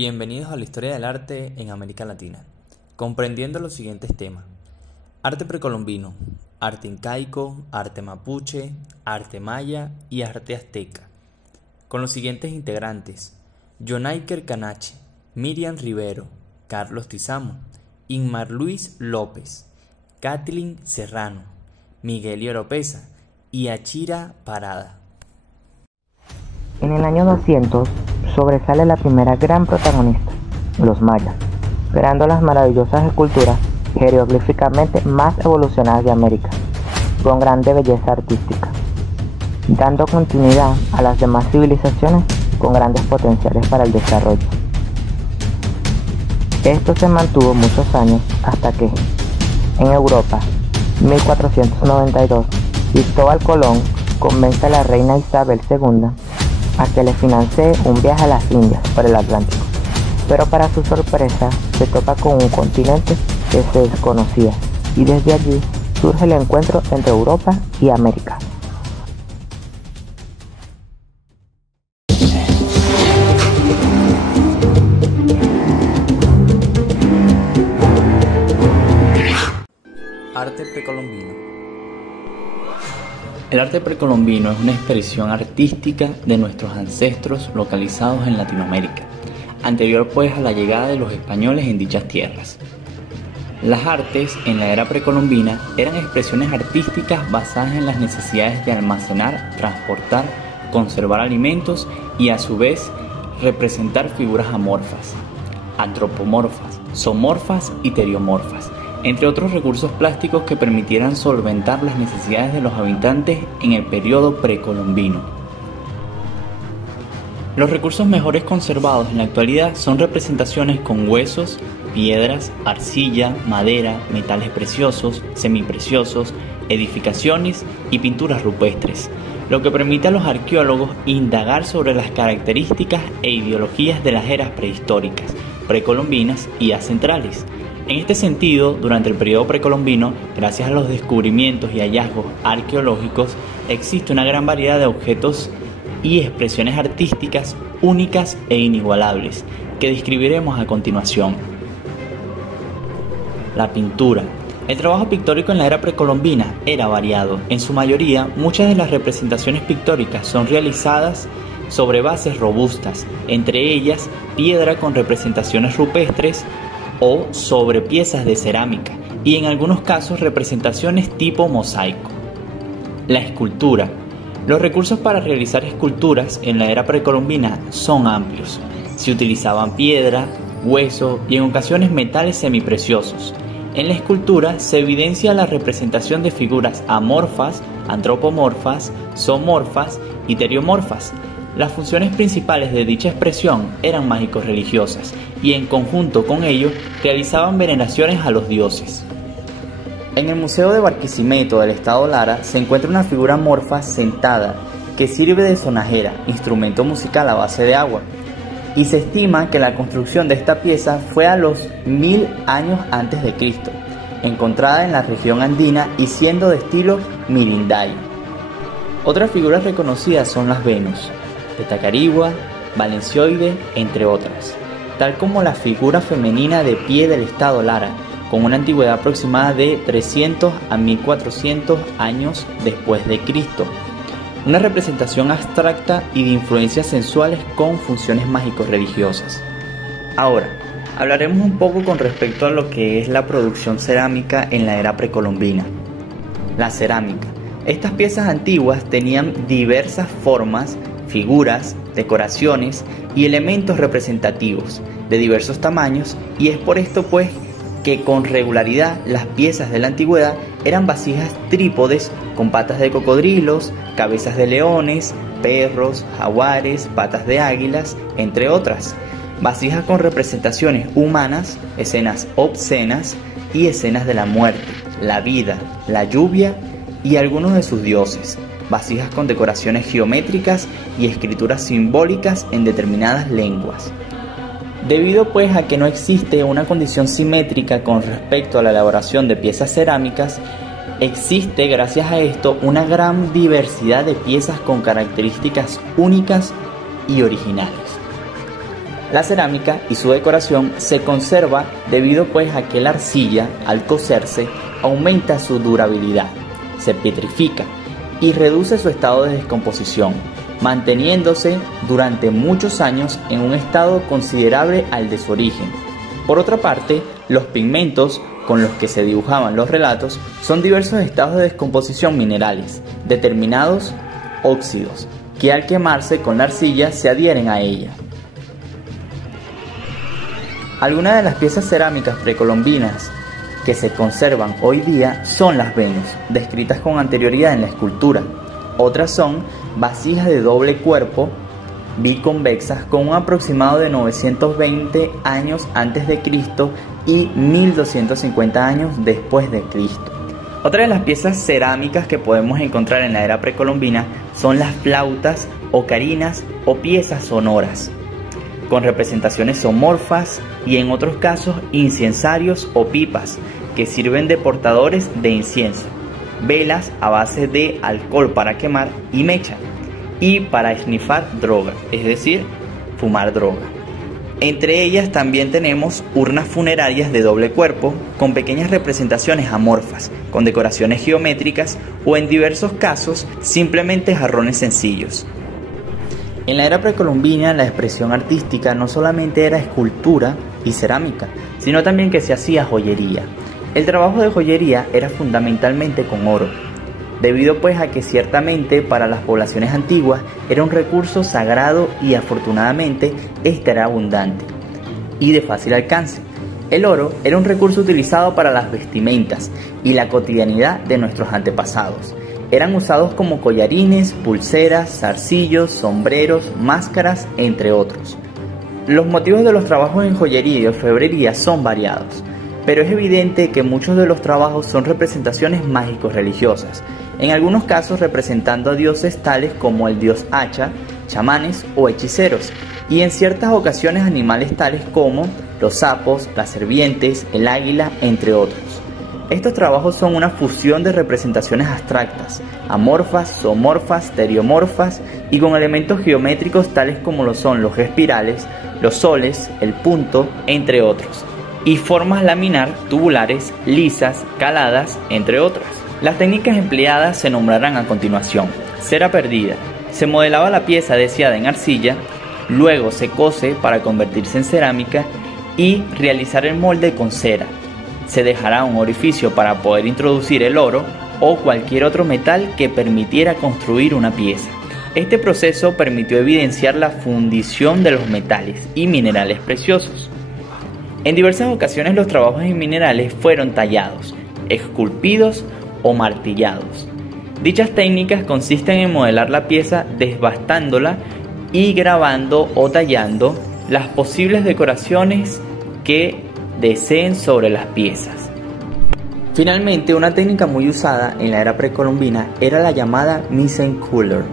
Bienvenidos a la historia del arte en América Latina, comprendiendo los siguientes temas: arte precolombino, arte incaico, arte mapuche, arte maya y arte azteca, con los siguientes integrantes: Jonaiker Canache, Miriam Rivero, Carlos Tizamo, Inmar Luis López, Kathleen Serrano, Miguel Oropesa y Achira Parada. En el año 200 sobresale la primera gran protagonista, los mayas, creando las maravillosas esculturas jeroglíficamente más evolucionadas de América, con grande belleza artística, dando continuidad a las demás civilizaciones con grandes potenciales para el desarrollo. Esto se mantuvo muchos años hasta que, en Europa, 1492, Cristóbal Colón convence a la reina Isabel II a que le financie un viaje a las Indias por el Atlántico, pero para su sorpresa se topa con un continente que se desconocía y desde allí surge el encuentro entre Europa y América. Arte precolombino. El arte precolombino es una expresión artística de nuestros ancestros localizados en Latinoamérica, anterior pues a la llegada de los españoles en dichas tierras. Las artes en la era precolombina eran expresiones artísticas basadas en las necesidades de almacenar, transportar, conservar alimentos y a su vez representar figuras amorfas, antropomorfas, zoomorfas y teriomorfas, entre otros recursos plásticos que permitieran solventar las necesidades de los habitantes en el periodo precolombino. Los recursos mejores conservados en la actualidad son representaciones con huesos, piedras, arcilla, madera, metales preciosos, semipreciosos, edificaciones y pinturas rupestres, lo que permite a los arqueólogos indagar sobre las características e ideologías de las eras prehistóricas, precolombinas y acentrales. En este sentido, durante el periodo precolombino, gracias a los descubrimientos y hallazgos arqueológicos, existe una gran variedad de objetos y expresiones artísticas únicas e inigualables, que describiremos a continuación. La pintura. El trabajo pictórico en la era precolombina era variado. En su mayoría, muchas de las representaciones pictóricas son realizadas sobre bases robustas, entre ellas piedra con representaciones rupestres, o sobre piezas de cerámica, y en algunos casos representaciones tipo mosaico. La escultura. Los recursos para realizar esculturas en la era precolombina son amplios. Se utilizaban piedra, hueso y en ocasiones metales semipreciosos. En la escultura se evidencia la representación de figuras amorfas, antropomorfas, zoomorfas y teriomorfas. Las funciones principales de dicha expresión eran mágico-religiosas y en conjunto con ello realizaban veneraciones a los dioses. En el Museo de Barquisimeto del Estado Lara se encuentra una figura amorfa sentada que sirve de sonajera, instrumento musical a base de agua, y se estima que la construcción de esta pieza fue a los 1000 años antes de Cristo, encontrada en la región andina y siendo de estilo mirinday. Otras figuras reconocidas son las Venus, de Tacarigua, Valencioide, entre otras, tal como la figura femenina de pie del estado Lara, con una antigüedad aproximada de 300 a 1400 años después de Cristo, una representación abstracta y de influencias sensuales con funciones mágico-religiosas. Ahora, hablaremos un poco con respecto a lo que es la producción cerámica en la era precolombina. La cerámica. Estas piezas antiguas tenían diversas formas, figuras, decoraciones y elementos representativos de diversos tamaños, y es por esto pues que con regularidad las piezas de la antigüedad eran vasijas trípodes con patas de cocodrilos, cabezas de leones, perros, jaguares, patas de águilas, entre otras. Vasijas con representaciones humanas, escenas obscenas y escenas de la muerte, la vida, la lluvia y algunos de sus dioses. Vasijas con decoraciones geométricas y escrituras simbólicas en determinadas lenguas. Debido pues a que no existe una condición simétrica con respecto a la elaboración de piezas cerámicas, existe gracias a esto una gran diversidad de piezas con características únicas y originales. La cerámica y su decoración se conserva debido pues a que la arcilla, al cocerse, aumenta su durabilidad, se petrifica y reduce su estado de descomposición, manteniéndose durante muchos años en un estado considerable al de su origen. Por otra parte, los pigmentos con los que se dibujaban los relatos son diversos estados de descomposición minerales, determinados óxidos, que al quemarse con la arcilla se adhieren a ella. Algunas de las piezas cerámicas precolombinas que se conservan hoy día son las Venus, descritas con anterioridad en la escultura. Otras son vasijas de doble cuerpo biconvexas con un aproximado de 920 años antes de Cristo y 1250 años después de Cristo. Otra de las piezas cerámicas que podemos encontrar en la era precolombina son las flautas, ocarinas o piezas sonoras, con representaciones zoomorfas y en otros casos incensarios o pipas, que sirven de portadores de incienso, velas a base de alcohol para quemar y mecha, y para esnifar droga, es decir, fumar droga. Entre ellas también tenemos urnas funerarias de doble cuerpo, con pequeñas representaciones amorfas, con decoraciones geométricas o en diversos casos simplemente jarrones sencillos. En la era precolombina la expresión artística no solamente era escultura y cerámica, sino también que se hacía joyería. El trabajo de joyería era fundamentalmente con oro, debido pues a que ciertamente para las poblaciones antiguas era un recurso sagrado y afortunadamente este era abundante y de fácil alcance. El oro era un recurso utilizado para las vestimentas y la cotidianidad de nuestros antepasados. Eran usados como collarines, pulseras, zarcillos, sombreros, máscaras, entre otros. Los motivos de los trabajos en joyería y orfebrería son variados, pero es evidente que muchos de los trabajos son representaciones mágico-religiosas, en algunos casos representando a dioses tales como el dios Hacha, chamanes o hechiceros, y en ciertas ocasiones animales tales como los sapos, las serpientes, el águila, entre otros. Estos trabajos son una fusión de representaciones abstractas, amorfas, zoomorfas, stereomorfas y con elementos geométricos tales como lo son los espirales, los soles, el punto, entre otros, y formas laminar, tubulares, lisas, caladas, entre otras. Las técnicas empleadas se nombrarán a continuación. Cera perdida. Se modelaba la pieza deseada en arcilla, luego se cose para convertirse en cerámica y realizar el molde con cera. Se dejará un orificio para poder introducir el oro o cualquier otro metal que permitiera construir una pieza. Este proceso permitió evidenciar la fundición de los metales y minerales preciosos. En diversas ocasiones los trabajos en minerales fueron tallados, esculpidos o martillados. Dichas técnicas consisten en modelar la pieza desbastándola y grabando o tallando las posibles decoraciones que deseen sobre las piezas. Finalmente, una técnica muy usada en la era precolombina era la llamada mise en couleur,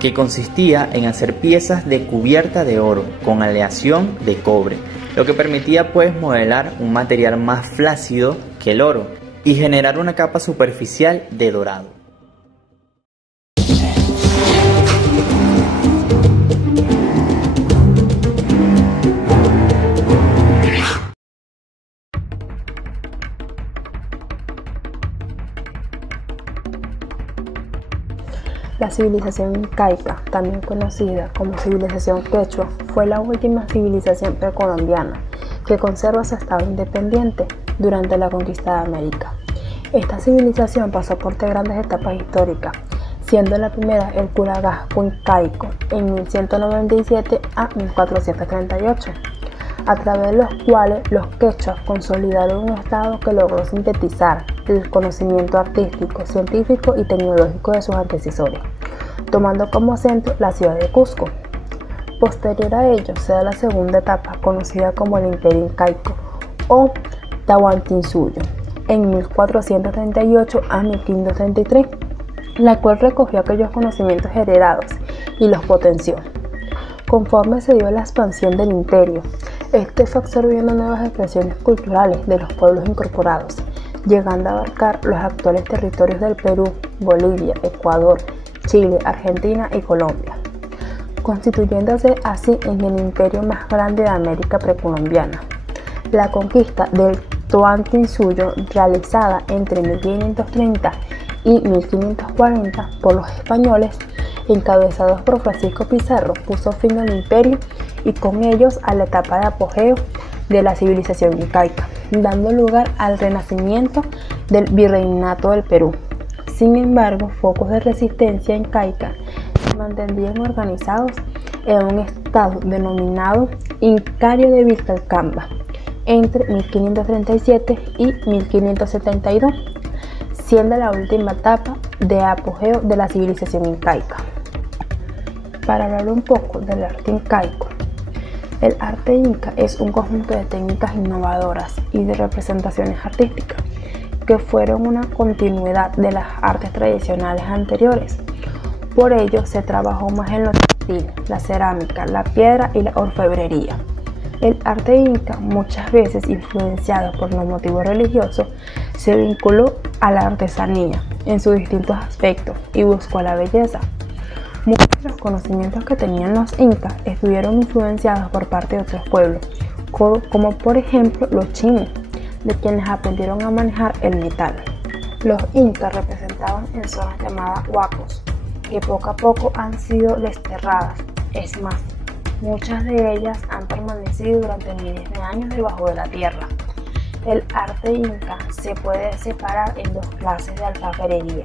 que consistía en hacer piezas de cubierta de oro con aleación de cobre, lo que permitía pues modelar un material más flácido que el oro y generar una capa superficial de dorado. La civilización incaica, también conocida como civilización quechua, fue la última civilización precolombiana que conserva su estado independiente durante la conquista de América. Esta civilización pasó por tres grandes etapas históricas, siendo la primera el Curagasco incaico en 1197 a 1438, a través de los cuales los quechuas consolidaron un estado que logró sintetizar el conocimiento artístico, científico y tecnológico de sus antecesores, tomando como centro la ciudad de Cusco. Posterior a ello se da la segunda etapa, conocida como el Imperio Incaico o Tahuantinsuyo, en 1438 a 1533, la cual recogió aquellos conocimientos heredados y los potenció. Conforme se dio la expansión del imperio, este fue absorbiendo nuevas expresiones culturales de los pueblos incorporados, llegando a abarcar los actuales territorios del Perú, Bolivia, Ecuador, Chile, Argentina y Colombia. constituyéndose así en el imperio más grande de América precolombiana. La conquista del Tahuantinsuyo, realizada entre 1530 y 1540 por los españoles, encabezados por Francisco Pizarro, puso fin al imperio y con ellos a la etapa de apogeo de la civilización incaica, dando lugar al renacimiento del virreinato del Perú. Sin embargo, focos de resistencia incaica se mantenían organizados en un estado denominado Imperio de Vilcabamba entre 1537 y 1572, siendo la última etapa de apogeo de la civilización incaica. Para hablar un poco del arte incaico, el arte inca es un conjunto de técnicas innovadoras y de representaciones artísticas que fueron una continuidad de las artes tradicionales anteriores. Por ello se trabajó más en lo textil, la cerámica, la piedra y la orfebrería. El arte inca, muchas veces influenciado por los motivos religiosos, se vinculó a la artesanía en sus distintos aspectos y buscó la belleza. Muchos de los conocimientos que tenían los incas estuvieron influenciados por parte de otros pueblos, como por ejemplo los chinos, de quienes aprendieron a manejar el metal. Los incas representaban en zonas llamadas huacos, que poco a poco han sido desterradas. Es más, muchas de ellas han permanecido durante miles de años debajo de la tierra. El arte inca se puede separar en dos clases de alfarería.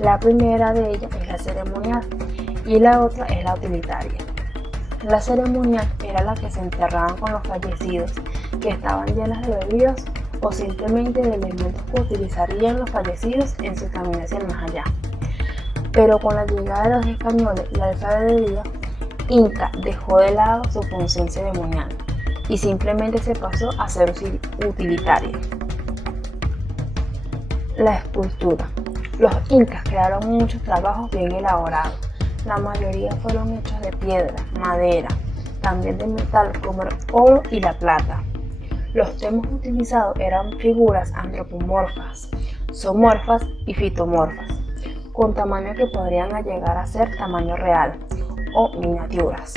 La primera de ellas es la ceremonial y la otra es la utilitaria. La ceremonial era la que se enterraban con los fallecidos, que estaban llenas de bebidas o simplemente de elementos que utilizarían los fallecidos en su camino hacia el más allá. Pero con la llegada de los españoles, la alfarería inca dejó de lado su función ceremonial y simplemente se pasó a ser utilitaria. La escultura. Los incas crearon muchos trabajos bien elaborados. La mayoría fueron hechos de piedra, madera, también de metal como el oro y la plata. Los temas utilizados eran figuras antropomorfas, zoomorfas y fitomorfas, con tamaño que podrían llegar a ser tamaño real o miniaturas.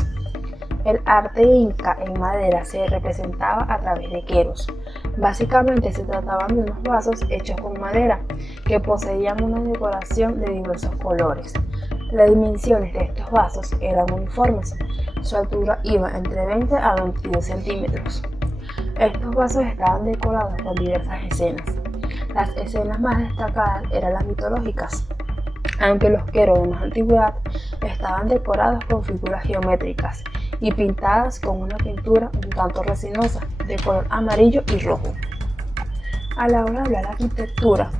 El arte inca en madera se representaba a través de queros. Básicamente se trataban de unos vasos hechos con madera que poseían una decoración de diversos colores. Las dimensiones de estos vasos eran uniformes. Su altura iba entre 20 a 22 centímetros. Estos vasos estaban decorados con diversas escenas. Las escenas más destacadas eran las mitológicas, aunque los queros de más antigüedad estaban decorados con figuras geométricas y pintadas con una pintura un tanto resinosa de color amarillo y rojo. A la hora de hablar de arquitectura,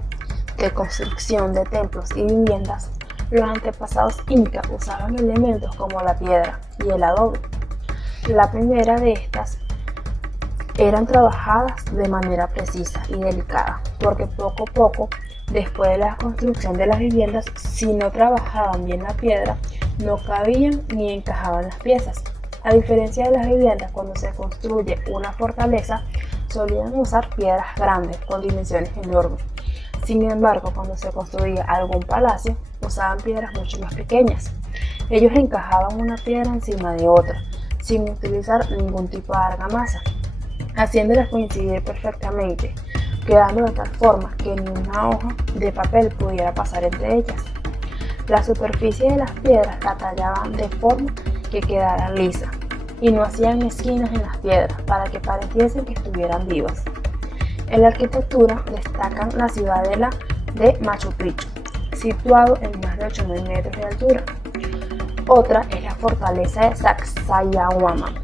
de construcción de templos y viviendas, los antepasados incas usaban elementos como la piedra y el adobe. La primera de estas eran trabajadas de manera precisa y delicada, porque poco a poco, después de la construcción de las viviendas, si no trabajaban bien la piedra, no cabían ni encajaban las piezas. A diferencia de las viviendas, cuando se construye una fortaleza, solían usar piedras grandes con dimensiones enormes. Sin embargo, cuando se construía algún palacio, usaban piedras mucho más pequeñas. Ellos encajaban una piedra encima de otra, sin utilizar ningún tipo de argamasa, haciéndolas coincidir perfectamente, quedando de tal forma que ni una hoja de papel pudiera pasar entre ellas. La superficie de las piedras la tallaban de forma que quedara lisa y no hacían esquinas en las piedras para que pareciesen que estuvieran vivas. En la arquitectura destacan la ciudadela de Machu Picchu, situado en más de 8.000 metros de altura. Otra es la fortaleza de Sacsayhuamán,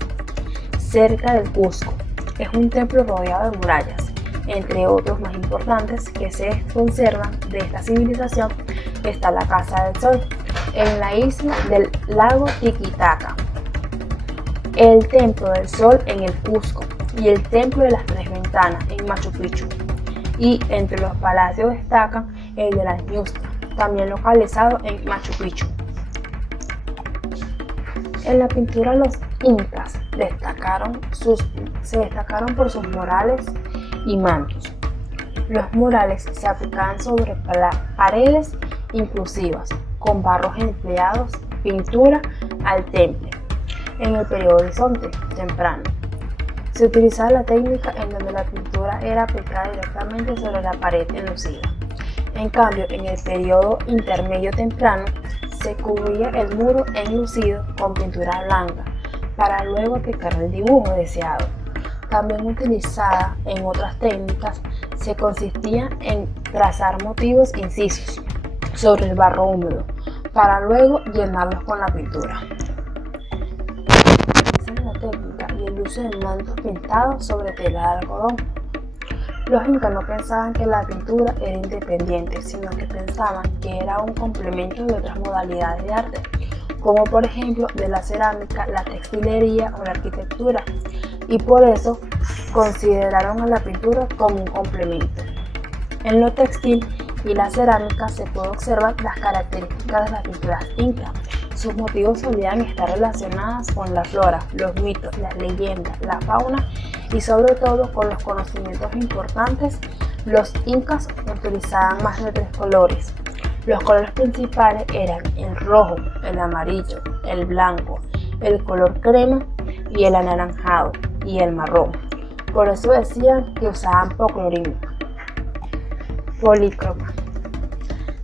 cerca del Cusco. Es un templo rodeado de murallas. Entre otros más importantes que se conservan de esta civilización está la Casa del Sol, en la isla del lago Titicaca, el Templo del Sol en el Cusco y el Templo de las Tres Ventanas en Machu Picchu. Y entre los palacios destacan el de la Ñusta, también localizado en Machu Picchu. En la pintura los incas se destacaron por sus murales y mantos. Los murales se aplicaban sobre paredes inclusivas, con barros empleados, pintura al temple en el periodo Horizonte temprano. Se utilizaba la técnica en donde la pintura era aplicada directamente sobre la pared enlucida. En cambio, en el periodo intermedio temprano se cubría el muro enlucido con pintura blanca para luego aplicar el dibujo deseado. También utilizada en otras técnicas, se consistía en trazar motivos incisos sobre el barro húmedo para luego llenarlos con la pintura. La técnica y el uso de mantos pintados sobre tela de algodón. Los incas no pensaban que la pintura era independiente, sino que pensaban que era un complemento de otras modalidades de arte, como por ejemplo de la cerámica, la textilería o la arquitectura, y por eso consideraron a la pintura como un complemento. En lo textil y la cerámica se puede observar las características de las pinturas incas. Sus motivos solían estar relacionados con la flora, los mitos, las leyendas, la fauna y sobre todo con los conocimientos importantes. Los incas utilizaban más de 3 colores. Los colores principales eran el rojo, el amarillo, el blanco, el color crema y el anaranjado y el marrón. Por eso decían que usaban polvorín. Polícroma.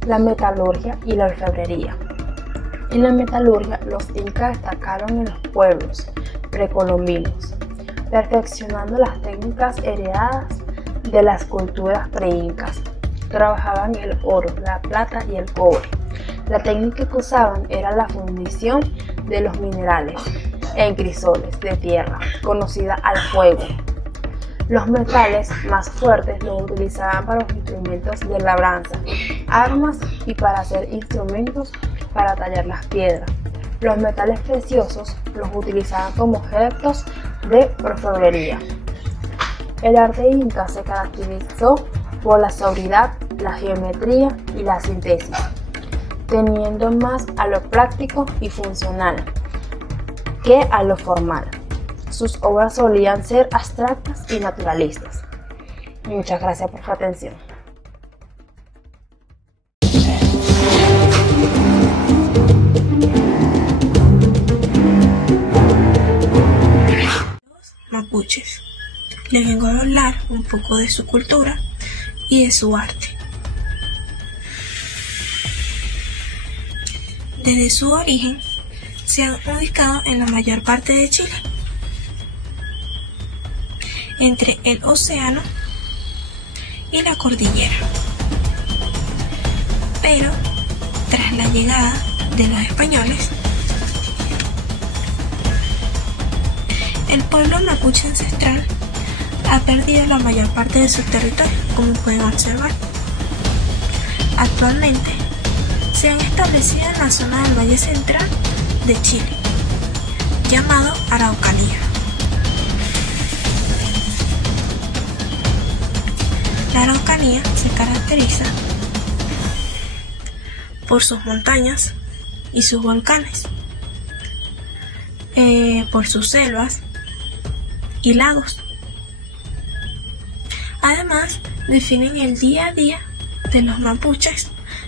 La metalurgia y la orfebrería. En la metalurgia, los incas destacaron en los pueblos precolombinos, perfeccionando las técnicas heredadas de las culturas pre-incas. Trabajaban el oro, la plata y el cobre. La técnica que usaban era la fundición de los minerales en crisoles de tierra, conocida al fuego. Los metales más fuertes los utilizaban para los instrumentos de labranza, armas y para hacer instrumentos para tallar las piedras. Los metales preciosos los utilizaban como objetos de orfebrería. El arte inca se caracterizó por la sobriedad, la geometría y la síntesis, teniendo más a lo práctico y funcional que a lo formal. Sus obras solían ser abstractas y naturalistas. Muchas gracias por su atención. Mapuches. Les vengo a hablar un poco de su cultura y de su arte. Desde su origen se han ubicado en la mayor parte de Chile, entre el océano y la cordillera. Pero tras la llegada de los españoles, el pueblo mapuche ancestral ha perdido la mayor parte de su territorio, como pueden observar. Actualmente se han establecido en la zona del Valle Central de Chile, llamado Araucanía. La Araucanía se caracteriza por sus montañas y sus volcanes, por sus selvas y lagos. Además, definen el día a día de los mapuches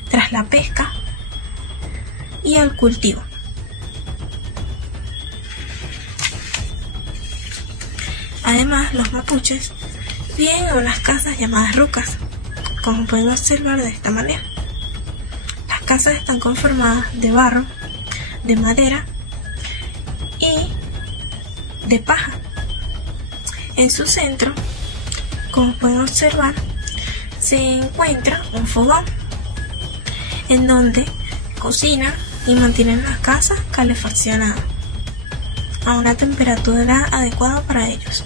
tras la pesca y el cultivo. Además, los mapuches viven en unas casas llamadas rucas, como pueden observar de esta manera. Las casas están conformadas de barro, de madera y de paja. En su centro, como pueden observar, se encuentra un fogón en donde cocinan y mantienen la casa calefaccionada a una temperatura adecuada para ellos.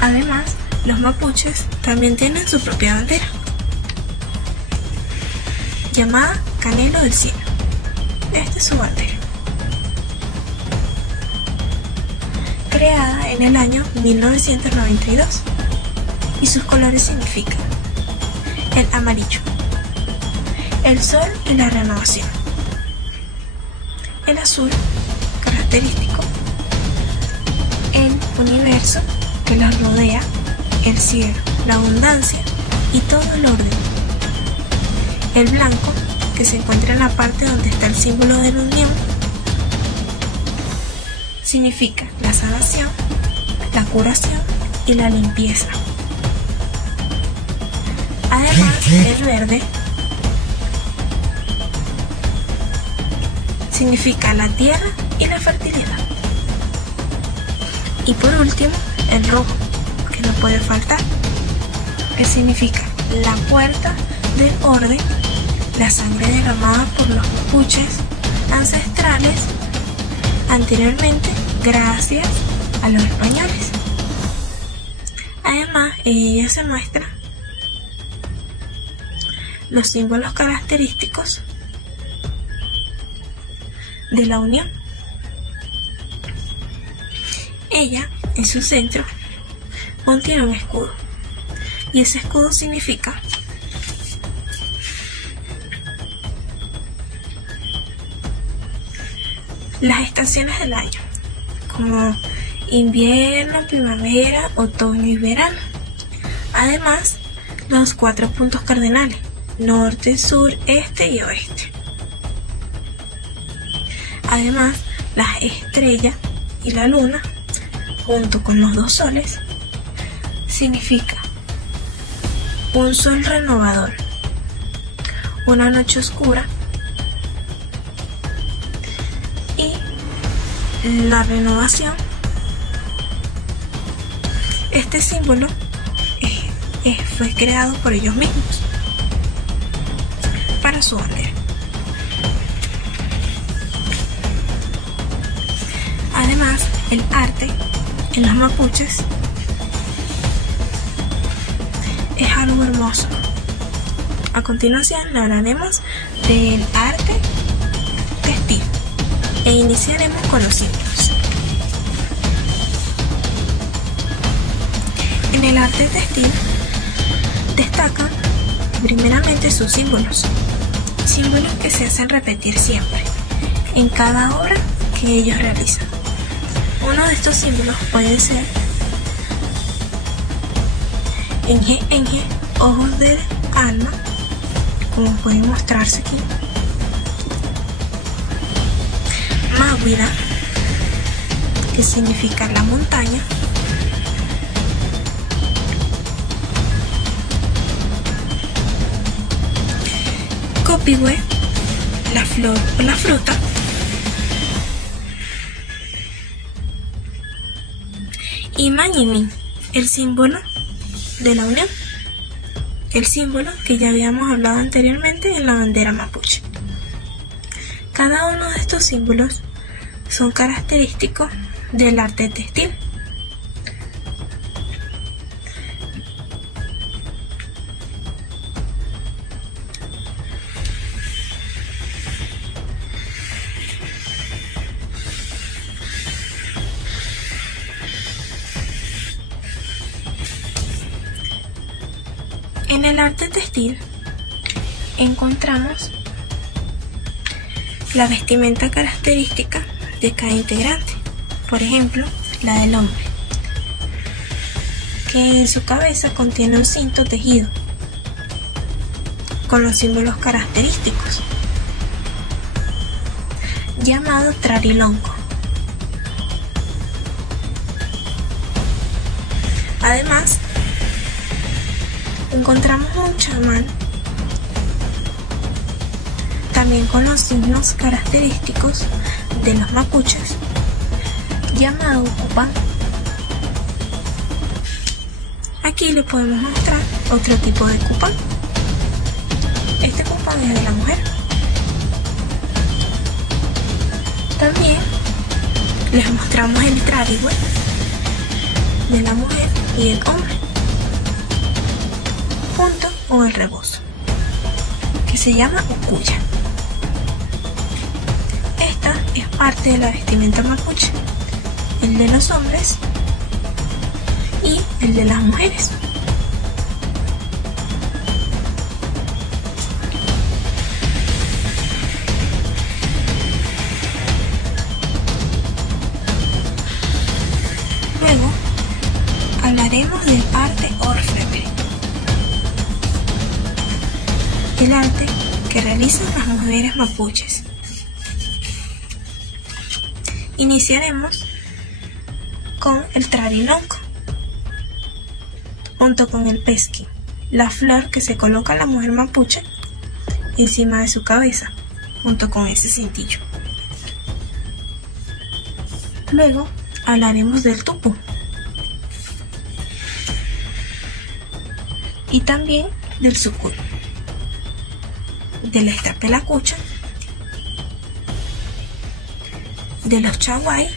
Además, los mapuches también tienen su propia bandera, llamada Canelo del Cielo. Esta es su bandera, creada en el año 1992, y sus colores significan el amarillo, el sol y la renovación; el azul, característico, el universo que los rodea, el cielo, la abundancia y todo el orden; el blanco, que se encuentra en la parte donde está el símbolo de la unión, significa la sanación, la curación y la limpieza. Además, el verde significa la tierra y la fertilidad. Y por último, el rojo, que no puede faltar, que significa la puerta del orden, la sangre derramada por los mapuches ancestrales anteriormente gracias a los españoles. Además, en ella se muestran los símbolos característicos de la unión. Ella, en su centro, contiene un escudo, y ese escudo significa las estaciones del año, como invierno, primavera, otoño y verano. Además, los 4 puntos cardinales: norte, sur, este y oeste. Además, las estrellas y la luna, junto con los 2 soles, significa un sol renovador, una noche oscura y la renovación. Este símbolo fue creado por ellos mismos para su bandera. Además, el arte en los mapuches es algo hermoso. A continuación hablaremos del arte textil e iniciaremos con los símbolos. En el arte textil destacan primeramente sus símbolos que se hacen repetir siempre en cada obra que ellos realizan. Uno de estos símbolos puede ser Enje Enje, ojos del alma, como puede mostrarse aquí. Máhuida, que significa la montaña. Copihue, la flor o la fruta. Y Mañimin, el símbolo de la unión, el símbolo que ya habíamos hablado anteriormente en la bandera mapuche. Cada uno de estos símbolos son característicos del arte textil. En el arte textil encontramos la vestimenta característica de cada integrante. Por ejemplo, la del hombre, que en su cabeza contiene un cinto tejido con los símbolos característicos, llamado trarilonco. Además, encontramos un chamán también con los signos característicos de los mapuches, llamado cupán. Aquí le podemos mostrar otro tipo de cupán. Este cupán es de la mujer. También les mostramos el trarihue de la mujer y el hombre, junto con el rebozo, que se llama ucuya. Esta es parte de la vestimenta mapuche, el de los hombres y el de las mujeres. Luego hablaremos del arte orfebre, el arte que realizan las mujeres mapuches. Iniciaremos con el trarilonco, junto con el pesqui, la flor que se coloca la mujer mapuche encima de su cabeza, junto con ese cintillo. Luego hablaremos del tupu y también del sucul, de la estrapelacucha, de los chaguay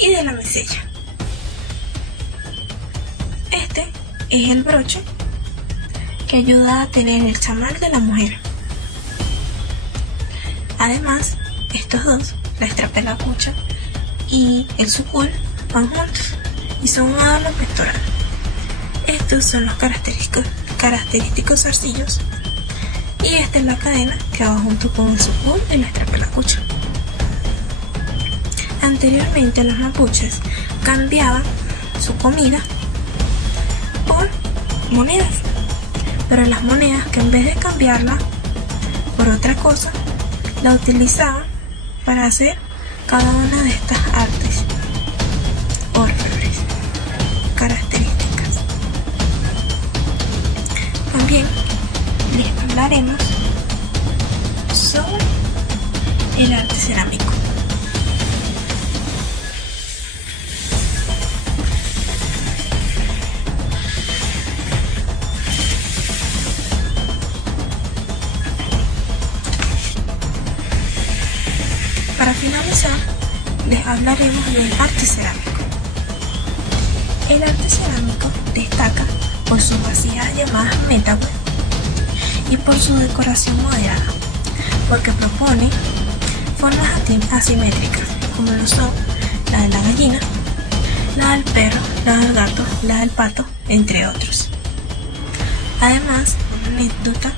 y de la mesella. Este es el broche que ayuda a tener el chamal de la mujer. Además, estos dos, la estrapelacucha y el sucul, van juntos y son un adorno pectoral. Estos son los característicos zarcillos, y esta es la cadena que va junto con el sucul y la estrapelacucha. Anteriormente los mapuches cambiaban su comida por monedas, pero las monedas, que en vez de cambiarla por otra cosa, la utilizaban para hacer cada una de estas artes orfebres características. También les hablaremos sobre el arte cerámico. Para finalizar, les hablaremos del arte cerámico. El arte cerámico destaca por sus vasijas llamadas metaware y por su decoración moderada, porque propone formas asimétricas, como lo son la de la gallina, la del perro, la del gato, la del pato, entre otros. Además, una anécdota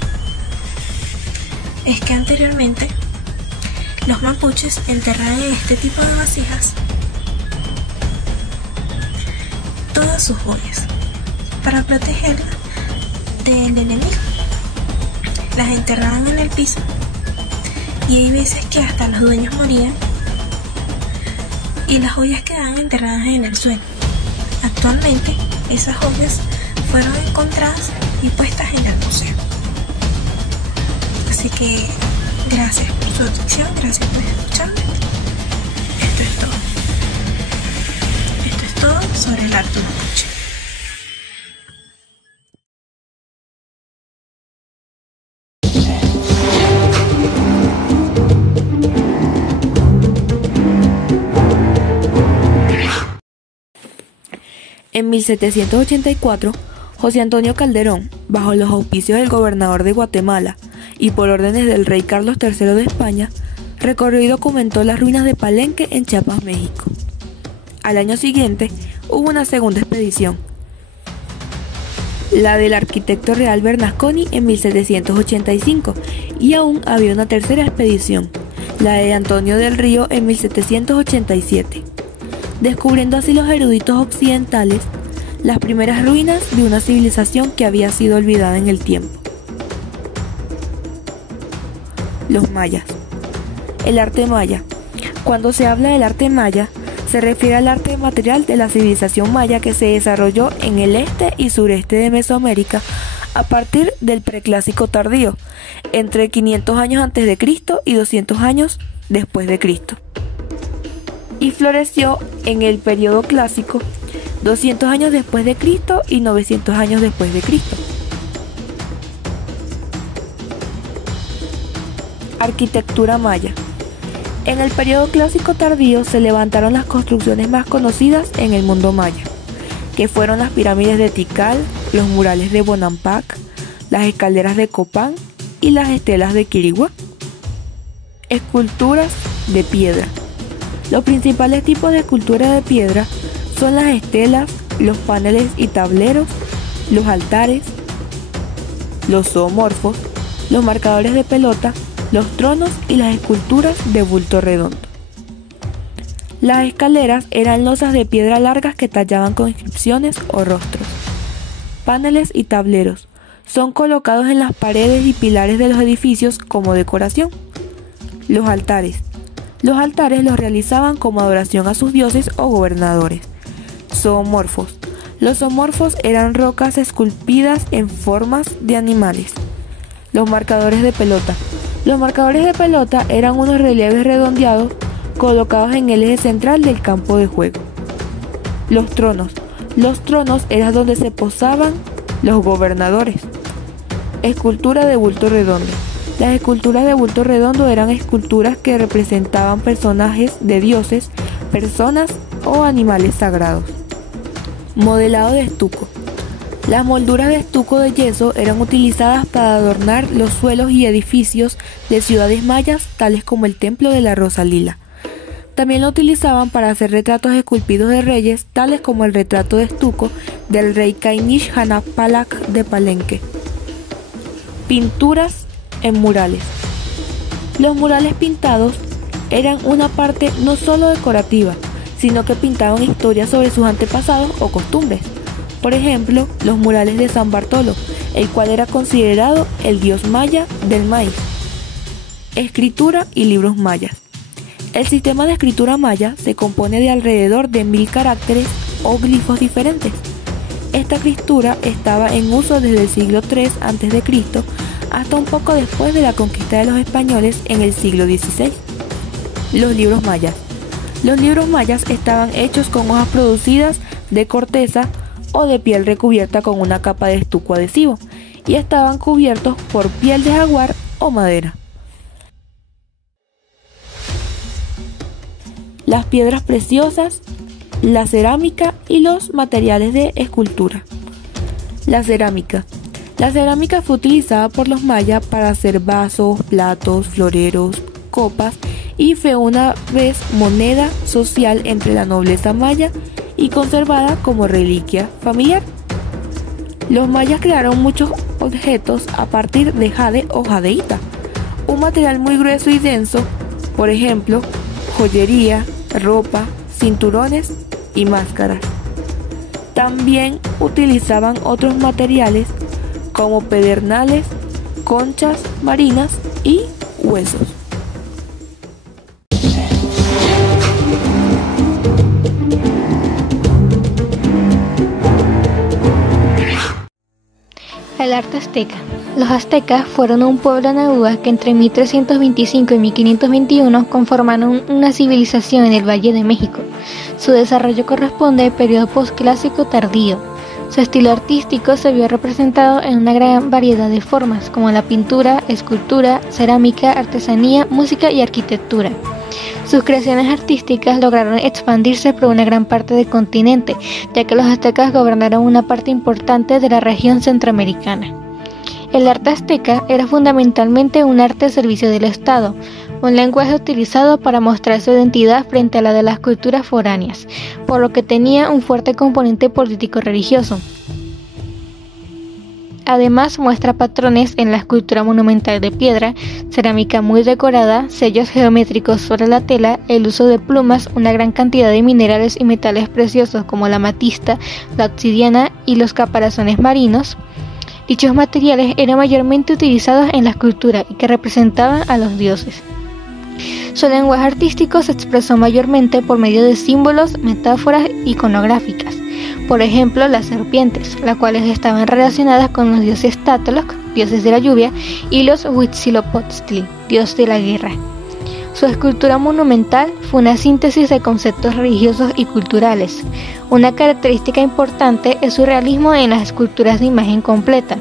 es que anteriormente los mapuches enterraban en este tipo de vasijas todas sus joyas para protegerlas del enemigo. Las enterraban en el piso y hay veces que hasta los dueños morían y las joyas quedaban enterradas en el suelo. Actualmente esas joyas fueron encontradas y puestas en el museo. Así que gracias por su atención, gracias por escucharme. Esto es todo. Esto es todo sobre el arte mapuche. En 1784, José Antonio Calderón, bajo los auspicios del gobernador de Guatemala y por órdenes del rey Carlos III de España, recorrió y documentó las ruinas de Palenque en Chiapas, México. Al año siguiente, hubo una segunda expedición, la del arquitecto real Bernasconi en 1785, y aún había una tercera expedición, la de Antonio del Río en 1787, descubriendo así los eruditos occidentales las primeras ruinas de una civilización que había sido olvidada en el tiempo. Los mayas. El arte maya. Cuando se habla del arte maya, se refiere al arte material de la civilización maya que se desarrolló en el este y sureste de Mesoamérica a partir del preclásico tardío, entre 500 años antes de Cristo y 200 años después de Cristo, y floreció en el periodo clásico, 200 años después de Cristo y 900 años después de Cristo. Arquitectura maya. En el periodo clásico tardío se levantaron las construcciones más conocidas en el mundo maya, que fueron las pirámides de Tikal, los murales de Bonampak, las escaleras de Copán y las estelas de Quiriguá. Esculturas de piedra. Los principales tipos de escultura de piedra son las estelas, los paneles y tableros, los altares, los zoomorfos, los marcadores de pelota, los tronos y las esculturas de bulto redondo. Las escaleras eran losas de piedra largas que tallaban con inscripciones o rostros. Paneles y tableros son colocados en las paredes y pilares de los edificios como decoración. Los altares. Los altares los realizaban como adoración a sus dioses o gobernadores. Zoomorfos. Los zoomorfos eran rocas esculpidas en formas de animales. Los marcadores de pelota. Los marcadores de pelota eran unos relieves redondeados colocados en el eje central del campo de juego. Los tronos. Los tronos eran donde se posaban los gobernadores. Escultura de bulto redondo. Las esculturas de bulto redondo eran esculturas que representaban personajes de dioses, personas o animales sagrados. Modelado de estuco. Las molduras de estuco de yeso eran utilizadas para adornar los suelos y edificios de ciudades mayas, tales como el templo de la Rosa Lila. También lo utilizaban para hacer retratos esculpidos de reyes, tales como el retrato de estuco del rey Kainish Hanapalak de Palenque. Pinturas en murales. Los murales pintados eran una parte no solo decorativa, sino que pintaban historias sobre sus antepasados o costumbres. Por ejemplo, los murales de San Bartolo, el cual era considerado el dios maya del maíz. Escritura y libros mayas. El sistema de escritura maya se compone de alrededor de 1000 caracteres o glifos diferentes. Esta escritura estaba en uso desde el siglo III a.C. hasta un poco después de la conquista de los españoles en el siglo XVI. Los libros mayas. Los libros mayas estaban hechos con hojas producidas de corteza o de piel recubierta con una capa de estuco adhesivo y estaban cubiertos por piel de jaguar o madera. Las piedras preciosas, la cerámica y los materiales de escultura. La cerámica. La cerámica fue utilizada por los mayas para hacer vasos, platos, floreros, copas y fue una vez moneda social entre la nobleza maya y conservada como reliquia familiar. Los mayas crearon muchos objetos a partir de jade o jadeíta, un material muy grueso y denso, por ejemplo, joyería, ropa, cinturones y máscaras. También utilizaban otros materiales como pedernales, conchas marinas y huesos. El arte azteca. Los aztecas fueron un pueblo náhuatl que entre 1325 y 1521 conformaron una civilización en el Valle de México. Su desarrollo corresponde al periodo posclásico tardío. Su estilo artístico se vio representado en una gran variedad de formas, como la pintura, escultura, cerámica, artesanía, música y arquitectura. Sus creaciones artísticas lograron expandirse por una gran parte del continente, ya que los aztecas gobernaron una parte importante de la región centroamericana. El arte azteca era fundamentalmente un arte al servicio del Estado, un lenguaje utilizado para mostrar su identidad frente a la de las culturas foráneas, por lo que tenía un fuerte componente político-religioso. Además muestra patrones en la escultura monumental de piedra, cerámica muy decorada, sellos geométricos sobre la tela, el uso de plumas, una gran cantidad de minerales y metales preciosos como la amatista, la obsidiana y los caparazones marinos. Dichos materiales eran mayormente utilizados en la escultura y que representaban a los dioses. Su lenguaje artístico se expresó mayormente por medio de símbolos, metáforas iconográficas. Por ejemplo, las serpientes, las cuales estaban relacionadas con los dioses Tlaloc, dioses de la lluvia, y los Huitzilopochtli, dios de la guerra. Su escultura monumental fue una síntesis de conceptos religiosos y culturales. Una característica importante es su realismo en las esculturas de imagen completa.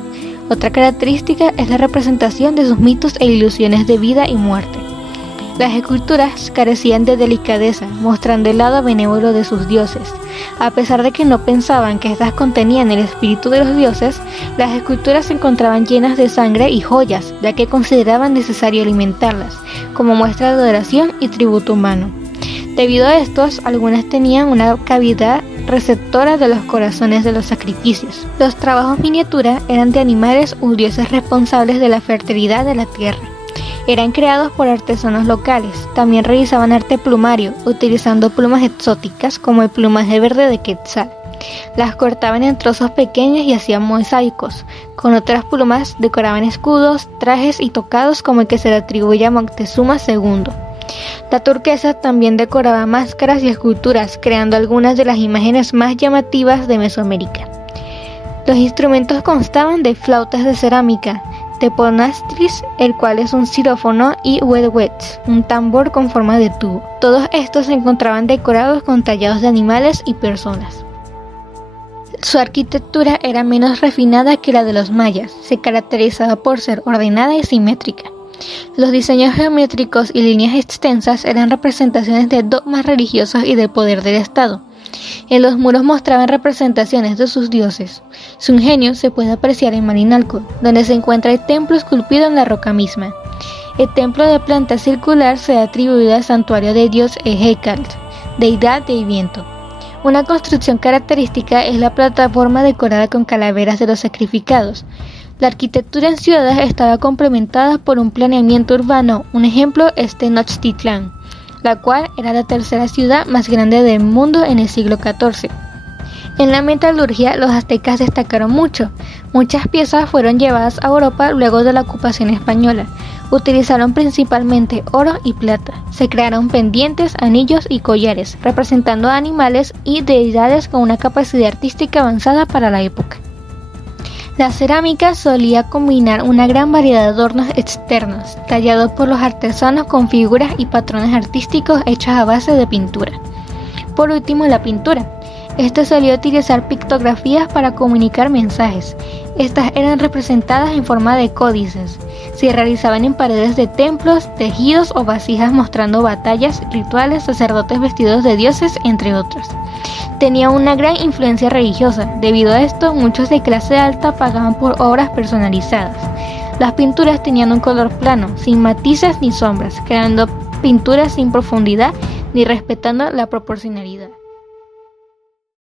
Otra característica es la representación de sus mitos e ilusiones de vida y muerte. Las esculturas carecían de delicadeza, mostrando el lado benévolo de sus dioses. A pesar de que no pensaban que estas contenían el espíritu de los dioses, las esculturas se encontraban llenas de sangre y joyas, ya que consideraban necesario alimentarlas, como muestra de adoración y tributo humano. Debido a estos, algunas tenían una cavidad receptora de los corazones de los sacrificios. Los trabajos miniatura eran de animales o dioses responsables de la fertilidad de la tierra. Eran creados por artesanos locales. También realizaban arte plumario, utilizando plumas exóticas como el plumaje verde de quetzal. Las cortaban en trozos pequeños y hacían mosaicos. Con otras plumas decoraban escudos, trajes y tocados como el que se le atribuye a Moctezuma II. La turquesa también decoraba máscaras y esculturas, creando algunas de las imágenes más llamativas de Mesoamérica. Los instrumentos constaban de flautas de cerámica, teponastris, el cual es un xilófono, y huelhuets, un tambor con forma de tubo. Todos estos se encontraban decorados con tallados de animales y personas. Su arquitectura era menos refinada que la de los mayas, se caracterizaba por ser ordenada y simétrica. Los diseños geométricos y líneas extensas eran representaciones de dogmas religiosos y del poder del Estado. En los muros mostraban representaciones de sus dioses. Su ingenio se puede apreciar en Marinalco, donde se encuentra el templo esculpido en la roca misma. El templo de planta circular se ha atribuido al santuario del dios Ehecatl, deidad del viento. Una construcción característica es la plataforma decorada con calaveras de los sacrificados. La arquitectura en ciudades estaba complementada por un planeamiento urbano, un ejemplo es Tenochtitlán, la cual era la tercera ciudad más grande del mundo en el siglo XIV. En la metalurgia los aztecas destacaron mucho. Muchas piezas fueron llevadas a Europa luego de la ocupación española. Utilizaron principalmente oro y plata. Se crearon pendientes, anillos y collares, representando a animales y deidades con una capacidad artística avanzada para la época. La cerámica solía combinar una gran variedad de adornos externos, tallados por los artesanos con figuras y patrones artísticos hechos a base de pintura. Por último, la pintura. Esta solía utilizar pictografías para comunicar mensajes. Estas eran representadas en forma de códices. Se realizaban en paredes de templos, tejidos o vasijas mostrando batallas, rituales, sacerdotes vestidos de dioses, entre otros. Tenía una gran influencia religiosa. Debido a esto, muchos de clase alta pagaban por obras personalizadas. Las pinturas tenían un color plano, sin matices ni sombras, creando pinturas sin profundidad ni respetando la proporcionalidad.